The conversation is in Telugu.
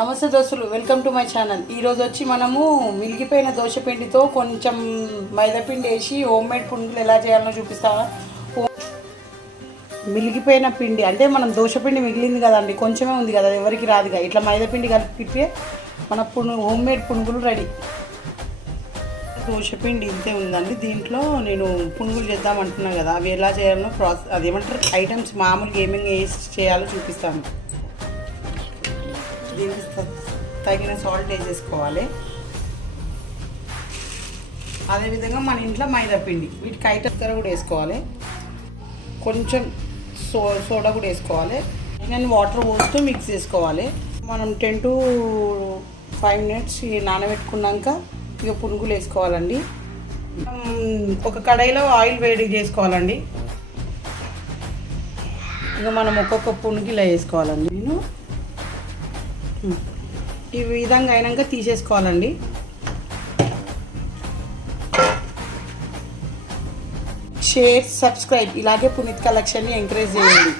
నమస్తే దోస్తులు, వెల్కమ్ టు మై ఛానల్. ఈరోజు వచ్చి మనము మిగిలిపోయిన దోశపిండితో కొంచెం మైదాపిండి వేసి హోమ్ మేడ్ పునుగులు ఎలా చేయాలో చూపిస్తాను. మిగిలిపోయిన పిండి అంటే మనం దోశపిండి మిగిలింది కదండి, కొంచెమే ఉంది కదా, ఎవరికి రాదుగా. ఇట్లా మైదాపిండి కలిపితే మన హోమ్ మేడ్ పునుగులు రెడీ. దోశపిండి ఇంతే ఉందండి. దీంట్లో నేను పునుగులు చేద్దామంటున్నాను కదా, అవి ఎలా చేయాలో అదేమంటారు ఐటమ్స్ మామూలుగా ఏమేమి వేసి చేయాలో చూపిస్తాను. దీనికి తగిన సాల్ట్ వేసేసుకోవాలి. అదేవిధంగా మన ఇంట్లో మైదాపిండి, వీటికి ఐటమ్ కూడా వేసుకోవాలి. కొంచెం సోడా కూడా వేసుకోవాలి. నేను వాటర్ పోస్తూ మిక్స్ చేసుకోవాలి. మనం 10 to 5 minutes నానబెట్టుకున్నాక ఇక పునుగులు వేసుకోవాలండి. ఒక కడాయిలో ఆయిల్ వేడి చేసుకోవాలండి. ఇక మనం ఒక్కొక్క పునుగులా వేసుకోవాలండి. నేను ఈ విధంగా అయినాక తీసేసుకోవాలండి. షేర్, సబ్స్క్రైబ్, ఇలాగే పునీత్ కలెక్షన్ని ఎంకరేజ్ చేయండి.